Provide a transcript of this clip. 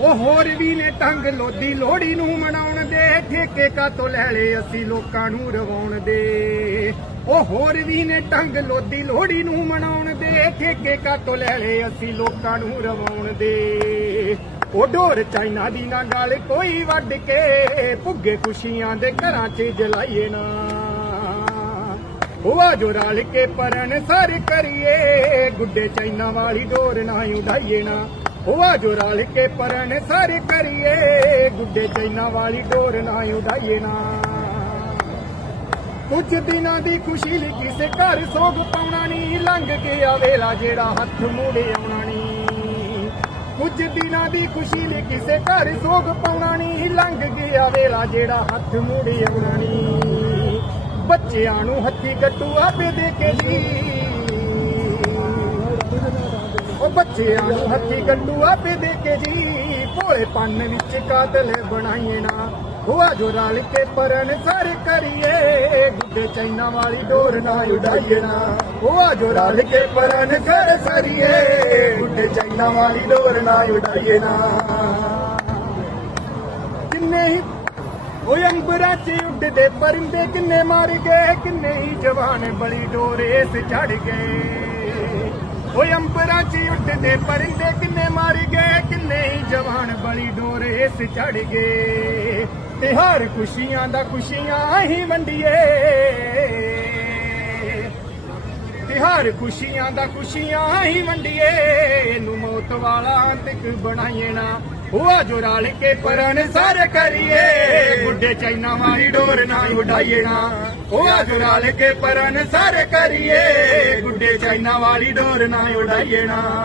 ਉਹ ਹੋਰ ਵੀ ਨੇ ਟੰਗ ਲੋਦੀ ਲੋਹੜੀ ਨੂੰ ਮਨਾਉਣ ਦੇ, ਠੇਕੇ ਕਾ ਕਾਤੋਂ ਲੈ ਲਏ ਅਸੀਂ ਲੋਕਾਂ ਨੂੰ ਰਵਾਉਣ ਦੇ। ਉਹ ਹੋਰ ਵੀ ਨੇ ਟੰਗ ਲੋਦੀ ਲੋਹੜੀ ਨੂੰ ਮਨਾਉਣ ਦੇ, ਠੇਕੇ ਕਾ ਕਾਤੋਂ ਲੈ ਲਏ ਅਸੀਂ ਲੋਕਾਂ ਨੂੰ ਰਵਾਉਣ ਦੇ। ਉਹ ਡੋਰ ਚਾਈਨਾ ਦੀ ਨਾ ਗੱਲ ਕੋਈ ਵੱਢ ਕੇ ਭੁੱਗੇ ਖੁਸ਼ੀਆਂ ਦੇ ਘਰਾਂ 'ਚ ਜਲਾਈਏ ਨਾ। ਹੋਆ ਜੋ ਰਲ ਕੇ ਪਰਨ ਸਰ ਕਰੀਏ, ਗੁੱਡੇ ਚਾਈਨਾ ਵਾਲੀ ਡੋਰ ਨਾ ਉਡਾਈਏ ਨਾ। ਹੋਆ ਜੋ ਰਲ ਕੇ ਪਰਨ ਸਰ ਕਰੀਏ, ਗੁੱਡੇ ਚਾਈਨਾ ਵਾਲੀ ਡੋਰ ਨਾ ਉਡਾਈਏ ਨਾ। ਕੁਝ ਦਿਨਾਂ ਦੀ ਖੁਸ਼ੀ ਲਈ ਕਿਸੇ ਘਰ ਸੋਗ ਪਾਉਣਾ ਨਹੀਂ ਲੰਘ ਗਿਆ ਵੇਲਾ ਜਿਹੜਾ ਹੱਥ ਮੂੜੇ ਆਉਣਾ ਨਹੀਂ ਕੁਝ ਦਿਨਾਂ ਦੀ ਖੁਸ਼ੀ ਲਈ ਕਿਸੇ ਘਰ ਸੋਗ ਪਾਉਣਾ ਨਹੀਂ ਲੰਘ ਗਿਆ ਵੇਲਾ ਜਿਹੜਾ ਹੱਥ ਮੂੜੇ ਆਉਣਾ ਨਹੀਂ ਬੱਚਿਆਂ ਨੂੰ ਹੱਥੀ ਗੱਟੂ ਆਪੇ ਦੇ ਕੇ ਜੀ ਉਹ ਬੱਚਿਆਂ ਨੂੰ ਹੱਥੀ ਗੱਟੂ ਆਪੇ ਦੇ ਕੇ ਜੀ। ਭੋਲੇ ਪੰਨ ਵਿੱਚ ਕਾਤਲ ਬਣਾਈਏ ਨਾ। ਹੋਆ ਜੋ ਰਲ ਕੇ ਪਰਨ ਸਰ ਕਰੀਏ। ਗੁੱਡੇ ਚਾਈਨਾ ਵਾਲੀ ਡੋਰ ਨਾ ਉਡਾਈਏ ਨਾ। ਹੋਆ ਜੋ ਰਲ ਕੇ ਪਰਨ ਸਰ ਸਰੀਏ। ਗੁੱਡੇ ਚਾਈਨਾ ਵਾਲੀ ਡੋਰ ਨਾ ਉਡਾਈਏ ਨਾ। ਕਿੰਨੇ ਹੀ ਓਏ ਅੰਬਰਾਂ 'ਚ ਉੱਡਦੇ ਪਰਿੰਦੇ ਕਿੰਨੇ ਮਰ ਗਏ। ਕਿੰਨੇ ਹੀ ਜਵਾਨ ਬਲੀ ਡੋਰੇ ਇਸ ਚੜ ਗਏ। ਓਏ ਅੰਬਰਾਂ 'ਚ ਪਰਿੰਦੇ ਕਿੰਨੇ ਮਰ ਗਏ, ਕਿੰਨੇ ਹੀ ਜਵਾਨ ਬਲੀ ਡੋਰੇ ਇਸ ਚੜ ਗਏ। ਤੇ ਹਰ ਖੁਸ਼ੀਆਂ ਦਾ ਖੁਸ਼ੀਆਂ ਹੀ ਵੰਡੀਏ। ਹਰ ਖੁਸ਼ੀਆਂ ਦਾ ਖੁਸ਼ੀਆਂ ਹੀ ਵੰਡੀਏ। ਇਹਨੂੰ ਮੌਤ ਵਾਲਾ ਅੰਤਕ ਬਣਾਈਏ ਨਾ। ਹੋਆ ਜੋ ਲੈ ਕੇ ਪਰਨ ਸਰ ਕਰੀਏ। ਗੁੱਡੇ ਚਾਈਨਾ ਵਾਲੀ ਡੋਰ ਨਾ ਉਡਾਈਏ ਨਾ। ਹੋਆ ਜੋ ਰਲ ਕੇ ਪਰਨ ਸਰ ਕਰੀਏ। ਗੁੱਡੇ ਚਾਈਨਾ ਵਾਲੀ ਡੋਰ ਨਾ ਉਡਾਈਏ ਨਾ।